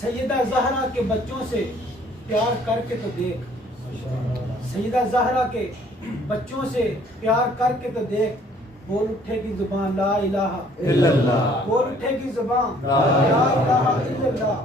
سیدہ زہرا کے بچوں سے پیار کر کے تو دیکھ، سیدہ زہرا کے بچوں سے پیار کر کے تو دیکھ، بول اٹھے گی زبان لا الہ الا اللہ، بول اٹھے گی زبان لا الہ الا اللہ۔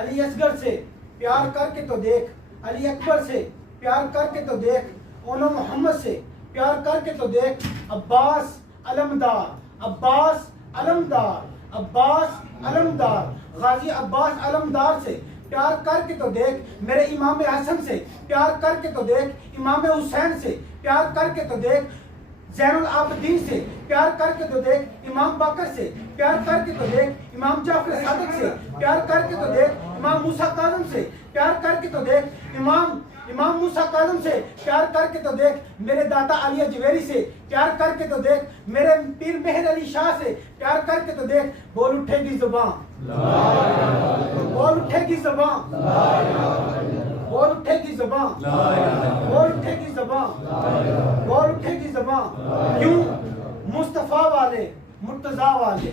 علی اصغر سے پیار کر کے تو دیکھ، علی اکبر سے پیار کر کے تو دیکھ، اونو محمد سے پیار کر کے تو دیکھ، عباس علمدار، عباس علمدار، عباس علمدار، غازی عباس علمدار سے پیار کر کے تو دیکھ، میرے امام حسن سے پیار کر کے تو دیکھ، امام حسین سے پیار کر کے تو دیکھ، زین العابدین سے پیار کر کے تو دیکھ، امام باقر سے پیار کر کے تو دیکھ، امام جعفر صادق سے پیار کر کے تو دیکھ، امام موسیٰ کاظم سے پیار کر کے تو دیکھ، امام موسیٰ کاظم سے پیار کر کے تو دیکھ، میرے داتا علی اجویری سے پیار کر کے تو دیکھ، میرے پیر مہر علی شاہ سے پیار کر کے تو دیکھ، بول اٹھے گی زبان بول اٹھے گی زبان بول اٹھے گی زبان بول اٹھے گی زبان بول اٹھے گی زبان، کیوں مصطفیٰ والے مرتضیٰ والے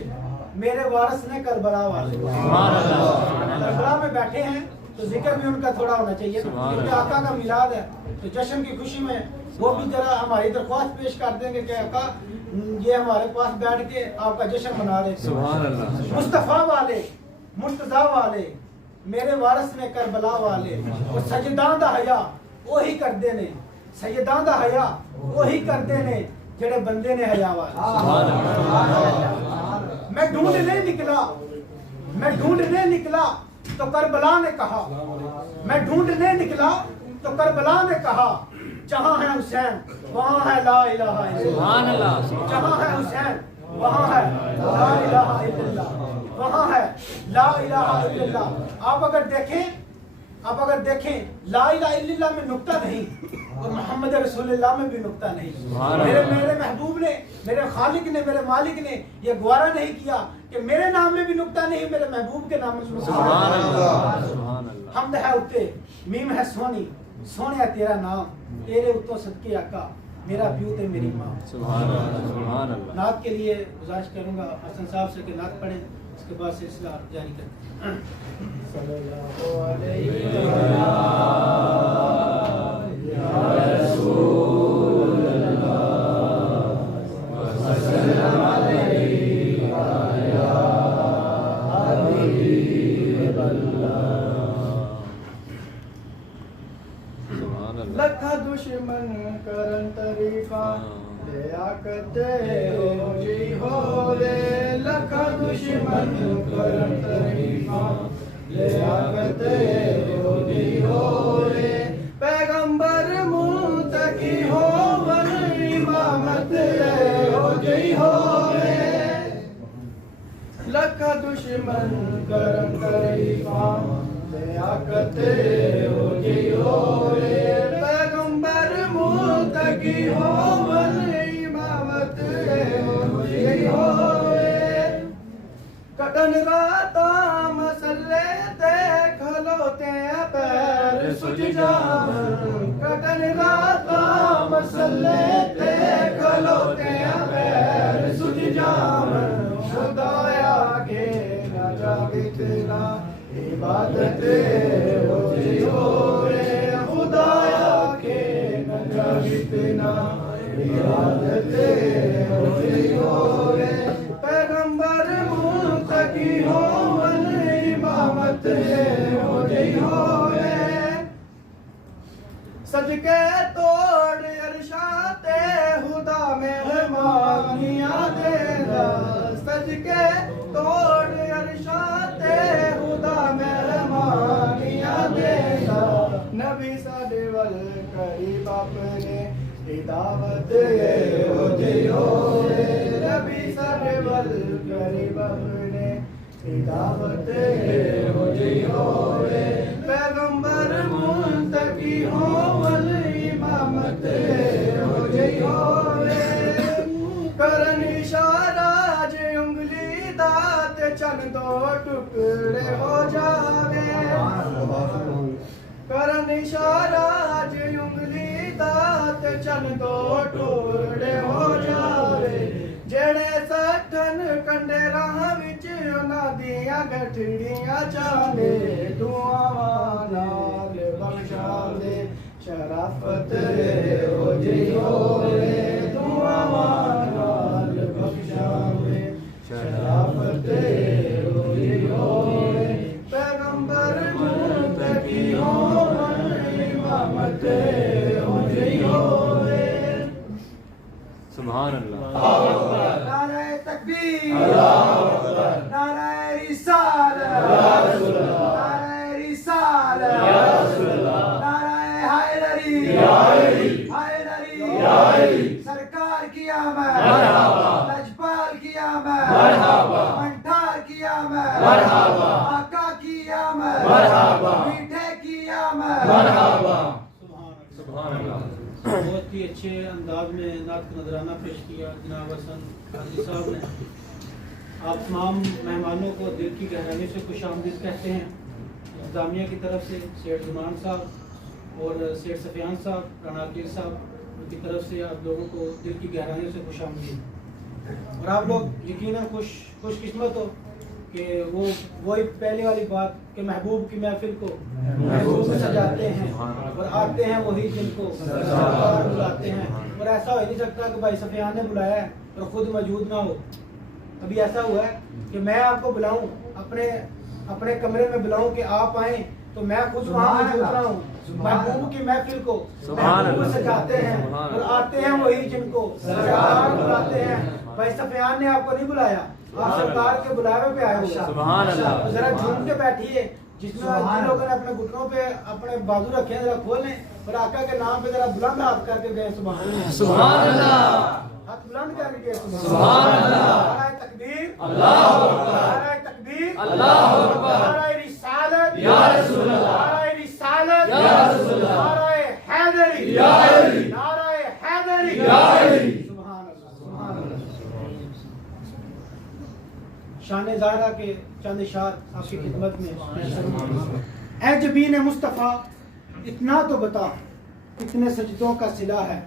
میرے وارث نے کربلا والے کربلا میں بیٹھے ہیں تو ذکر بھی ان کا تھوڑا ہونا چاہیے، کیونکہ آقا کا میلاد ہے تو جشن کی خوشی میں وہ بھی ذرا ہماری درخواست پیش کر دیں گے کہ آقا یہ ہمارے پاس بیٹھ کے آپ کا جشن منا دیں۔ مصطفیٰ والے مرتضیٰ والے میرے وارث نے کربلا والے، وہ سجداں دا حیا وہی کردے نے، سجداں دا حیا وہی کردے نے جڑے بندے نے حیا والے۔ میں ڈھونڈنے نکلا تو کربلا نے کہا، میں ڈھونڈنے نکلا تو کربلا نے کہا، جہاں ہے حسین وہاں ہے لا الہ الا اللہ، جہاں ہے حسین وہاں ہے لا الہ الا اللہ، وہاں ہے لا الہ الا اللہ۔ آپ اگر دیکھیں لا الہ الا اللہ میں نقطہ نہیں اور محمد رسول اللہ میں بھی نقطہ نہیں۔ میرے محبوب نے، میرے خالق نے، میرے مالک نے یہ گوارا نہیں کیا کہ میرے نام میں بھی نقطہ نہیں، میرے محبوب کے نام میں بھی نقطہ نہیں۔ حمد ہے اتے میم ہے سونی، سونے تیرا نام، تیرے اتوں صدقے آقا میرا پیو تے میری ماں۔ نعت کے لیے گزارش کروں گا حسن صاحب سے کہ نعت پڑھیں، اس کے بعد سلسلہ جاری کریں۔ صلی اللہ علیہ رسول اللہ وسلم علیہ یا حبیب اللہ۔ لکھا دشمن کرن طریقہ لیاقتے ہو جی ہو رے، لکھا دشمن کرن طریقہ لیاقتے ہو جی ہو رے، پیغمبر منتقی ہو ون امامت ہو جی ہو رے، لکھا دشمن کرن طریقہ لیاقتے ہو جی ہو رے، پیغمبر منتقی ہو ون امامت ہو جی ہو رے، کٹن راتا مسلے تے کھلوتے پیر سج جاون، کٹن راتا مسلے تے کھلوتے پیر سج جاون، خدایا کے نہ جاگتنا عبادت ہو جی ہو رے، خدایا کے نہ جاگتنا عبادت ہو جی ہو رے، پیغمبر منتقی ہو ون امامت ہو جی ہو رے، صدقے توڑ ارشاد خدا مہربانیاں دینا، صدقے توڑ ارشاد خدا مہربانیاں دینا، نبی ساڈے ول قریب اپنے دعوت ہو جی ہو رے، نبی ساڈے ول قریب اپنے دعوت ہو جی ہو رے، پیغمبر منتقی ہو ول امامت ہو جی ہو رے، کرن اشارہ جے انگلی دات چن دو ٹکڑے ہو جاوے، کرن اشارہ جے انگلی دات چن دو ٹکڑے ہو جاوے، جڑے سٹھن کنڈے راہ وچ انہاں دیاں گٹھڑیاں چاہے، शराफत हो जियो रे दुआ मांगाल बख्शावे शराफत हो जियो रे पैगंबर मुंतकी हो इमामत हो जियो रे सुभान अल्लाह। नारे तकबीर अल्लाहु अकबर नारे रिसालत या रसूल अल्लाह नारे रिसालत या रसूल अल्लाह नारे हैदरी या अली हैदरी या अली सरकार की आमद मरहबा लजपाल की आमद मरहबा मंठार की आमद मरहबा आका की आमद मरहबा मीठे की आमद मरहबा। सुभान अल्लाह। बहुत ही अच्छे अंदाज में नात नजराना पेश किया जनाब हसन हाजी साहब ने। आप तमाम मेहमानों को दिल की गहराई से खुश आमदीद कहते हैं। इंतजामिया की तरफ से सेठ जुमान साहब और सेठ सफियान साहब रानाकीर साहब उनकी तरफ से आप लोगों को दिल की गहराइयों से खुश आमदीद। और आप लोग यकीनन खुशकिस्मत हो कि वही पहले वाली बात कि महबूब की महफिल को महबूब सजाते हैं और आते हैं वही जिनको सरकार बुलाते हैं। और ऐसा हो नहीं सकता कि भाई सफियान ने बुलाया है और खुद मौजूद ना हो। कभी ऐसा हुआ है कि मैं आपको बुलाऊं अपने कमरे में बुलाऊं कि आप आए तो मैं खुद वहाँ मौजूद ना हूँ। महबूब की महफिल को महबूब सजाते हैं और आते हैं वही जिनको सरकार बुलाते हैं। भाई सफियान ने आपको नहीं बुलाया, आप सरकार के बुलावे पे आए हो। सुभान अल्लाह। तो जरा झूम के बैठिए। जिन लोगों ने अपने घुटनों पे अपने बाजू रखे हैं जरा खोल लें और आका के नाम पे जरा बुलंद हाथ करके गए सुभान अल्लाह। सुभान अल्लाह। हाथ बुलंद करके गए सुभान अल्लाह। नारे तकबीर अल्लाहु अकबर। नारे तकबीर अल्लाहु अकबर। नारे रिसालत या रसूल अल्लाह। नारे रिसालत या रसूल अल्लाह। नारे हैदरी या अली। नारे हैदरी या अली। सुभान अल्लाह सुभान अल्लाह। शान ज़हरा के चंद इशार आपकी खिदमत में। ऐ जबीन मुस्तफ़ा इतना तो बता कितने सजदों का सिला है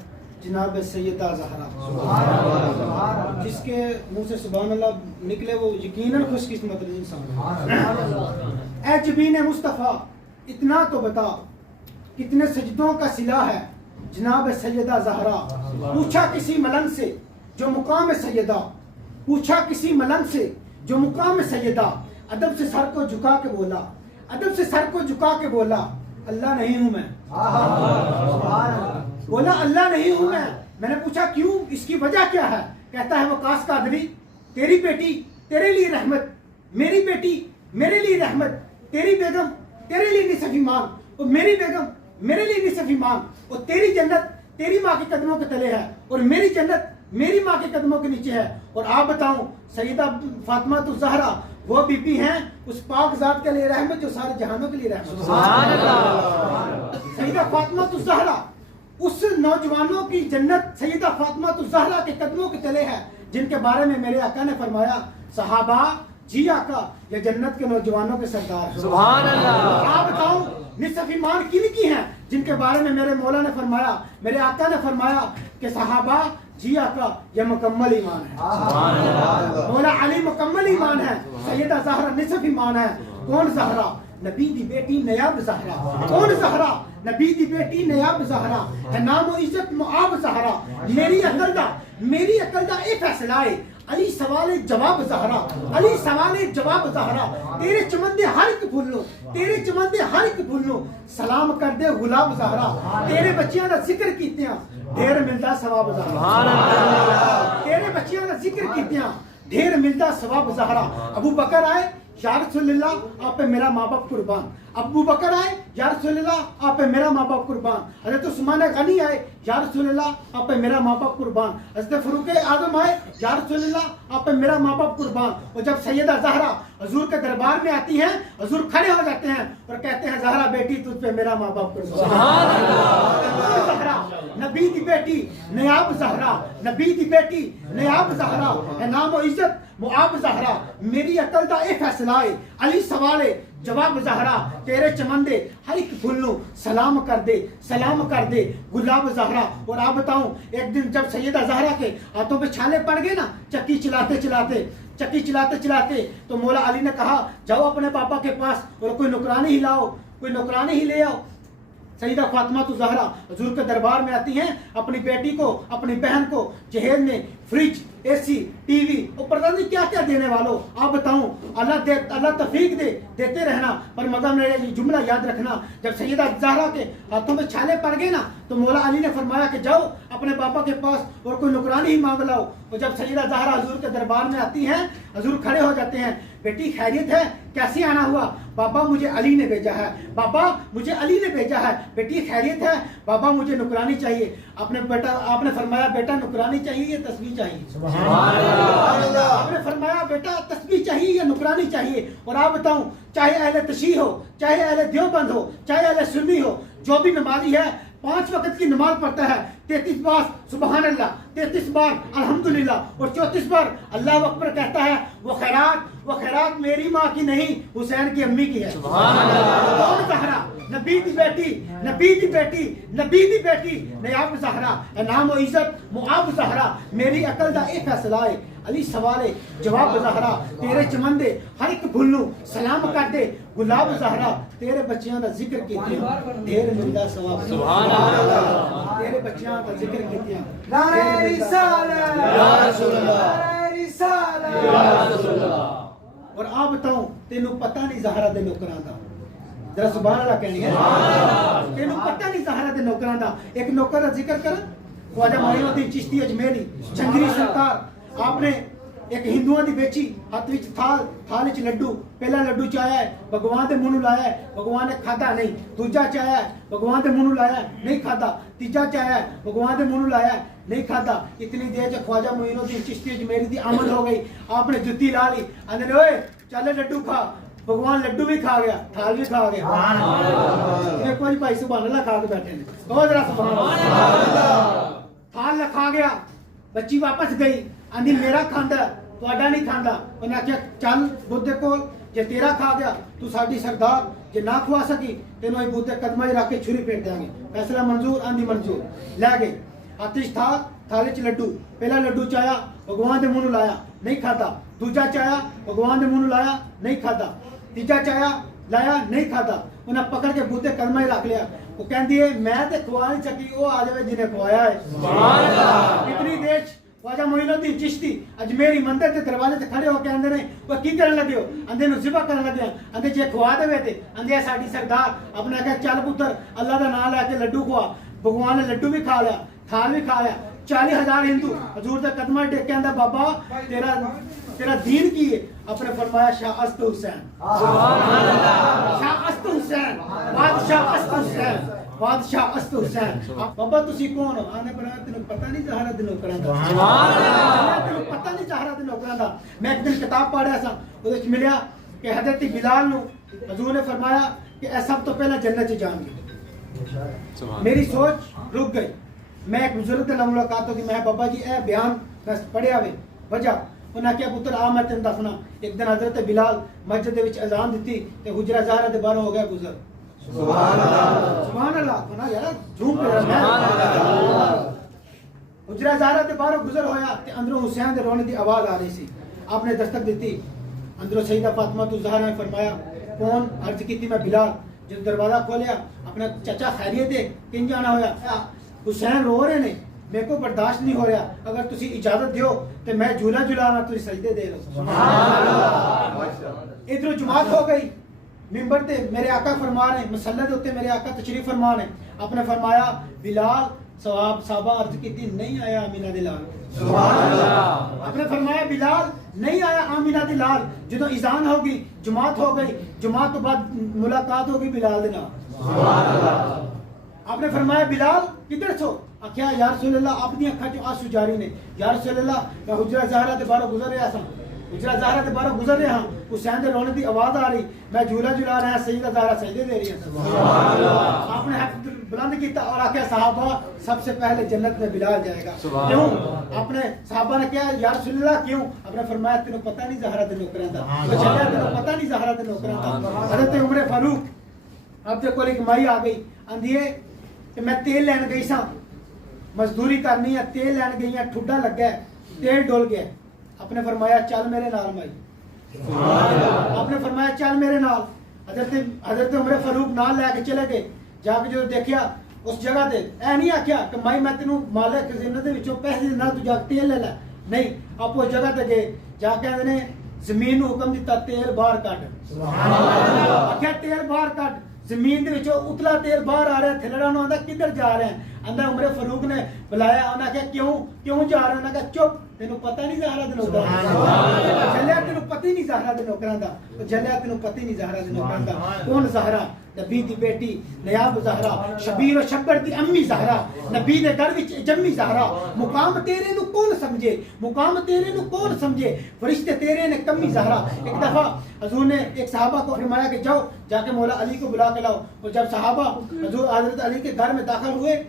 जनाब सैयदा ज़हरा। जिसके मुंह से सुभान अल्लाह निकले वो यकीनन खुशकिस्मत इंसान। ऐ जबीन मुस्तफ़ा इतना तो बता कितने सजदों का सिला है जनाब सैयदा ज़हरा। पूछा किसी मलंग से जो मुकाम सैयदा, पूछा किसी मलंग से जो मुकाम सैयदा, अदब से सर को झुका के बोला, अदब से सर को झुका के बोला अल्लाह नहीं हूं मैं। बोला अल्लाह नहीं हूं मैं। मैंने पूछा क्यों, इसकी वजह क्या है? कहता है वकास कादरी तेरी बेटी तेरे लिए रहमत, मेरी बेटी मेरे लिए रहमत, तेरी बेगम तेरे लिए निसफ ईमान और मेरी बेगम मेरे लिए निसफ ईमान, और तेरी जन्नत तेरी माँ के कदमों के तले है और मेरी जन्नत मेरी माँ के कदमों के नीचे है। और आप बताऊं सईदा फातिमा तो ज़हरा वो बीबी हैं उस पाक ज़ात के लिए रहमत जो सारे जहानों के लिए रहमत। सुभान अल्लाह। सईदा फातिमा तो ज़हरा उस नौजवानों की जन्नत सईदा फातिमा तो ज़हरा के कदमों के तले है जिनके बारे में मेरे आका ने फरमाया सहाबा जी आका ये जन्नत के नौजवानों के सरदार। सुभान अल्लाह। आप बताओ निसफ ईमान किनकी हैं जिनके बारे में मेरे मौला ने फरमाया, मेरे आका ने फरमाया कि सहाबा जी आका ये मुकम्मल ईमान है। मौला अली मुकम्मल ईमान है, सैयदा ज़हरा निसफ ईमान है। कौन ज़हरा? नबी दी बेटी नयाब ज़हरा। कौन ज़हरा? नबी दी बेटी नयाब ज़हरा है नाम और इज्जत मुआब ज़हरा। मेरी अकल दा ए फैसला है अली सवाल जवाब ज़हरा, अली सवाल जवाब ज़हरा। तेरे चमंदे हर एक फुल लो, तेरे चमंदे हर एक फुल लो सलाम कर दे गुलाब ज़हरा। तेरे बच्चियां दा जिक्र कीतियां ढेर मिलदा सवाब ज़हरा। तेरे बच्चियां दा जिक्र कीतियां ढेर मिलदा सवाब ज़हरा। अबू बकर आए या रसूलल्लाह आप पे मेरा माँ बाप कुर्बान। अबू बकर आए या रसूलल्लाह आप पे मेरा माँ बाप कुर्बान। हज़रत उस्मान गनी आए या रसूलल्लाह आप पे मेरा माँ बाप कुर्बान। हज़रत फ़ारूक आज़म आए या रसूलल्लाह आप पे मेरा माँ बाप कुर्बान। और जब सैयदा ज़हरा हजूर के दरबार में आती हैं हजूर खड़े हो जाते हैं और कहते हैं ज़हरा बेटी तुझ पे मेरा माँ बाप कुर्बान। ज़हरा नबी दी बेटी नयाब ज़हरा, नबी दी बेटी नयाब ज़हरा है नाम और इज्जत मुआब ज़हरा। मेरी अकल दा ए फैसला है अली सवाले जवाब ज़हरा। तेरे चमंदे हर एक फुल्लू सलाम कर दे गुलाब ज़हरा। और आप बताऊं एक दिन जब सैयदा ज़हरा के हाथों पे छाले पड़ गए ना चक्की चलाते चलाते तो मौला अली ने कहा जाओ अपने पापा के पास और कोई नौकरानी ही लाओ, कोई नौकरानी ही ले आओ। सईदा फातिमा तो ज़हरा हुजूर के दरबार में आती हैं, अपनी बेटी को, अपनी बहन को जहेज में फ्रिज, एसी, टीवी और पता नहीं क्या क्या देने वालों, आप बताऊं अल्लाह तौफीक देते रहना, पर मगर मेरा ये जुमला याद रखना, जब सईदा ज़हरा के हाथों में छाले पड़ गए ना, तो मौला अली ने फरमाया कि जाओ अपने पापा के पास और कोई नुकरानी ही मांग लाओ। और जब सईदा ज़हरा हुजूर के दरबार में आती हैं, हुजूर खड़े हो जाते हैं, बेटी खैरियत है, कैसे आना हुआ? बाबा मुझे अली ने भेजा है, बाबा मुझे अली ने भेजा है। बेटी खैरियत है, बाबा मुझे नुकरानी चाहिए। आपने फरमाया बेटा नुकरानी चाहिए या तस्बीह चाहिए? आपने फरमाया बेटा तस्बीह चाहिए या नुकरानी चाहिए? और आप बताऊं, चाहे अहले तशीह हो, चाहे अहले देवबंद हो, चाहे अहले सुन्नी हो, जो भी नमाजी है 5 वक्त की नमाज पढ़ता है, 33 बार सुबहान अल्लाह, 33 बार अल्हम्दुलिल्लाह और 34 बार अल्लाह अकबर कहता है, वो खैरात मेरी माँ की नहीं, हुसैन की अम्मी की है। कौन ज़हरा? नबी दी बेटी, नबी दी बेटी, नबी दी बेटी, नयाब ज़हरा, नाम और इज्जत मुआब ज़हरा, मेरी अकल दा एक फैसला है, अली सवाले जवाब ज़हरा, तेरे चमंदे हर एक भुल्लू सलाम कर दे, गुलाब ज़हरा, तेरे बच्चियां दा जिक्र कीतियां ढेर मिलदा सवाब। सुभान अल्लाह। तेरे बच्चियां दा जिक्र कीतियां नारे रिसालत या रसूल अल्लाह, नारे रिसालत या रसूल अल्लाह। और आप बताऊं, तेनू पता नहीं ज़हरा दे नौकरां दा, जरा सुभान अल्लाह कहनी है, तेनू पता नहीं ज़हरा दे नौकरां दा। एक नौकर दा जिक्र कर, ख्वाजा मोइनुद्दीन चिश्ती अजमेरी चंगरी सरकार, आपने एक हिंदुओं की बेची, हाथ विच थाल विच लड्डू, पहला लड्डू चाया है, भगवान के मुंह लाया है, भगवान ने खादा नहीं, दूजा चाया है, भगवान के मुंह लाया नहीं खादा, तीजा चाया है, भगवान के मुंह लाया नहीं खाता। इतनी देर से ख्वाजा मोइनुद्दीन चिश्ती अजमेरी की आमद हो गई, आपने जुत्ती ला ली, आंदे ओए चल लड्डू खा, भगवान लड्डू भी खा गया, थाल भी खा गया। कोई भाई सुभान अल्लाह खा के बैठे ने, बहुत जरा सुभान अल्लाह। थाल खा गया, बच्ची वापस गई, आंधी मेरा खांदा तुहाडा नहीं खांदा। उन्हें आख्या चल बुद्ध कोल, जे तेरा खा गया तू साडी सरदार, जे ना खुआ सकी तेनों बुद्ध के कदम च रख के छुरी फेर देंगे। फैसला मंजूर? आंधी मंजूर। लै गए, आतिश था थाली च लड्डू, पहला लड्डू चाया, भगवान के मुंह लाया नहीं खाता, दूजा चाया, भगवान के मुंह लाया नहीं खाता, तीजा चाया लाया नहीं खाता। उन्हें पकड़ के बूते कदम रख लिया। वो कहती है मैं तो खुआ नहीं सकी, वो आ जाए जिन्हें खुआया है। कितनी देर ख्वाजा मोइनुद्दीन चिश्ती अजमेरी मंदिर के दरवाजे से खड़े होकर आंदे ने, वो की करन लगे हो? आंदे नु ज़िबा करन लगे, आंदे जे खुआ देवे ते आंदे साडी सरदार। अपने कहा चल पुत्र अल्लाह का नाम लेके लड्डू खुआ। भगवान ने लड्डू भी खा लिया, थाल भी खा लिया। 40,000 हिंदू हजूर के कदम टेक के आंदा बाबा तेरा दीन की है। अपने फरमाया शाह अस्त हुसैन, शाह अस्त हुसैन, बादशाह अस्त हुसैन, बादशाह अस्त हुसैन। बाबा तुसी कौन हो? आने पर तेनू पता नहीं ज़हरा दे नौकरां दा, तेनू पता नहीं ज़हरा दे नौकरां दा। मैं एक दिन किताब पढ़ रहा था, उहदे विच मिलिया कि हज़रत बिलाल नू हजूर ने फरमाया कि ए सब तो पहले जन्नत च जाएंगे। मेरी सोच रुक गई। मैं एक बुजुर्ग के नाल मुलाकात होगी, मैं बाबा जी ए बयान पढ़िया वे वजह। उन्हें क्या पुत्र आ मैं तेन दसना। एक दिन हजरत बिलाल मस्जिद दे विच अजान दी ते हुजरा ज़हरा दे बाहरों हो गया गुजर। सुभान अल्लाह, सुभान अल्लाह। ना यार झूम के हुजरा ज़हरा दे बाहरों गुजर होया ते अंदरों हुसैन दे रोने दी आवाज आ रही सी। आपने दस्तक दी, अंदरों सईदा फातिमा तो ज़हरा ने फरमाया कौन? अर्ज की मैं बिलाल। जब दरवाजा खोलिया, अपना चाचा खैरियत है किन जाना होया? हुसैन रो रहे ने, मेरे को बर्दाश्त नहीं हो रहा, अगर तुसी इजाजत दियो तो मैं झूला झुलाना, तुसी सजदे दे लो। इधरों जमात हो गई, मिंबर ते मेरे आका फरमा रहे, मसल्ले दे उत्ते मेरे आका तशरीफ फरमा रहे। आपने फरमाया बिलाल सवाब साहबा अर्ज की नहीं आया आमीना दे लाल। आपने फरमाया बिलाल नहीं आया आमीना दे लाल। जो इजान होगी, जमात हो गई, जमात तो बाद मुलाकात होगी बिलाल दे नाल। आपने फरमाया बिलाल किधर छो? आख्या या रसूल अल्लाह अपनी अखा चो आंसू जारी ने। या रसूल अल्लाह मैं हुजरा ज़हरा दे बाहरों गुजर रहा था, हुजरा ज़हरा दे बाहरों गुजर रहा, हुसैन दे रोने की आवाज आ रही, मैं झूला झुला रहा, सईदा ज़हरा सजदे दे रही है। आपने हाथ बुलंद किया और आख्या साहबा सबसे पहले जन्नत में बिलाल जाएगा। क्यों? आपने साहबा ने क्या या रसूल अल्लाह क्यों? आपने फरमाया तेनू पता नहीं ज़हरा दे नौकरां दा, तेनू पता नहीं ज़हरा दे नौकरां दा। हज़रत उमर फारूक अब ते कोल एक माई आ गई, आंदी है कि मैं तेल लैन गई सा, मजदूरी करनी है, तेल लैन गई है, ठुड्डा लगा है, तेल डोल गया। आपने फरमाया चल मेरे नाल माई। आपने फरमाया चल मेरे नाल। हजरत उमर फारूक नाल लैके चले गए। ਜਾ ਕੇ ਜਦੋਂ ਦੇਖਿਆ ਉਸ ਜਗ੍ਹਾ ਤੇ ਐ ਨਹੀਂ ਆਖਿਆ ਕਿ ਮੈਂ ਤੈਨੂੰ ਮਾਲਕ ਖਜ਼ਾਨੇ ਦੇ ਵਿੱਚੋਂ ਪੈਸੇ ਦੇਣਾ, ਤੂੰ ਜਾ ਕੇ ਤੇਲ ਲੈ ਲੈ। ਨਹੀਂ, ਆਪੋ ਉਸ ਜਗ੍ਹਾ ਤੇ ਗਏ, ਜਾ ਕੇ ਕਹਿੰਦੇ ਨੇ ਜ਼ਮੀਨ ਨੂੰ ਹੁਕਮ ਦਿੱਤਾ ਤੇਲ ਬਾਹਰ ਕੱਢ। ਸੁਭਾਨ ਅੱਲਾਹ। ਆਖਿਆ ਤੇਲ ਬਾਹਰ ਕੱਢ। ਜ਼ਮੀਨ ਦੇ ਵਿੱਚੋਂ ਉਤਲਾ ਤੇਲ ਬਾਹਰ ਆ ਰਿਹਾ, ਥੱਲੜਾ ਨੂੰ ਆਂਦਾ ਕਿੱਧਰ ਜਾ ਰਿਹਾ? ਆਂਦਾ ਉਮਰ ਫਾਰੂਕ ਨੇ ਬੁਲਾਇਆ, ਉਹਨਾਂ ਕਿਹਾ ਕਿਉਂ ਜਾ ਰਿਹਾ? ਉਹਨਾਂ ਕਿਹਾ ਚੁੱਪ, ਤੈਨੂੰ ਪਤਾ ਨਹੀਂ ਜ਼ਹਰਾ ਦੇ ਨੌਕਰਾਂ ਦਾ। ਜੱਲਿਆ ਤੈਨੂੰ ਪਤਾ ਹੀ ਨਹੀਂ ਜ਼ਹਰਾ ਦੇ ਨੌਕਰਾਂ ਦਾ। ਜੱਲਿਆ ਤੈਨੂੰ ਪਤਾ ਹੀ ਨਹੀਂ ਜ਼ਹਰਾ ਦੇ ਨੌਕਰਾਂ ਦਾ। ਕੌਣ ਜ਼ਹਰਾ? نبی دی بیٹی نیاب زہرا، شبیر و شبر دی امی زہرا، نبی دے گھر وچ جمی زہرا۔ مقام تیرے نو کون سمجھے، مقام تیرے نو کون سمجھے، فرشتے تیرے نے کمی زہرا۔ ایک دفعہ حضور نے ایک صحابہ کو فرمایا کہ جاؤ جا کے مولا علی کو بلا کے لاؤ۔ اور جب صحابہ حضور حضرت علی کے گھر میں داخل ہوئے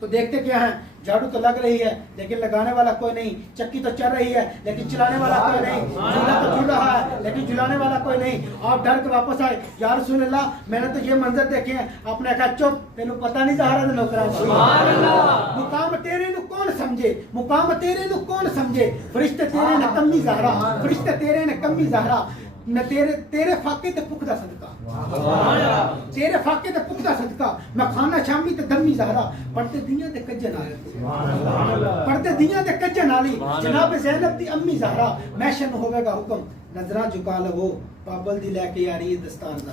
تو دیکھتے کیا ہیں، جھاڑو تو لگ رہی ہے لیکن لگانے والا کوئی نہیں، چکی تو چل رہی ہے لیکن چلانے والا کوئی نہیں، جھولا تو جھول رہا ہے لیکن جھلانے والا کوئی نہیں۔ آپ ڈر کے واپس آئے، یا رسول اللہ میں نے تو یہ منظر دیکھے ہیں۔ آپ نے کہا چپ، تینوں پتہ نہیں زہرا دے نوکراں دا۔ مقام تیرے نو کون سمجھے، مقام تیرے نو کون سمجھے، فرشتے تیرے نے کمی زہرا، فرشتے تیرے نے کمی زہرا۔ نہ تیرے فاقے تے پختہ صدقہ، تیرے فاقے تے پختہ صدقہ، میں کھانا شامی تے دمی زہرا۔ پڑھتے دیاں تے کجے نالی، پڑھتے دیاں تے کجے نالی، جناب زینب دی امی زہرا۔ محشر ہوے گا حکم، نظراں جھکا لو، پابندی لے کے یاری دستار دا۔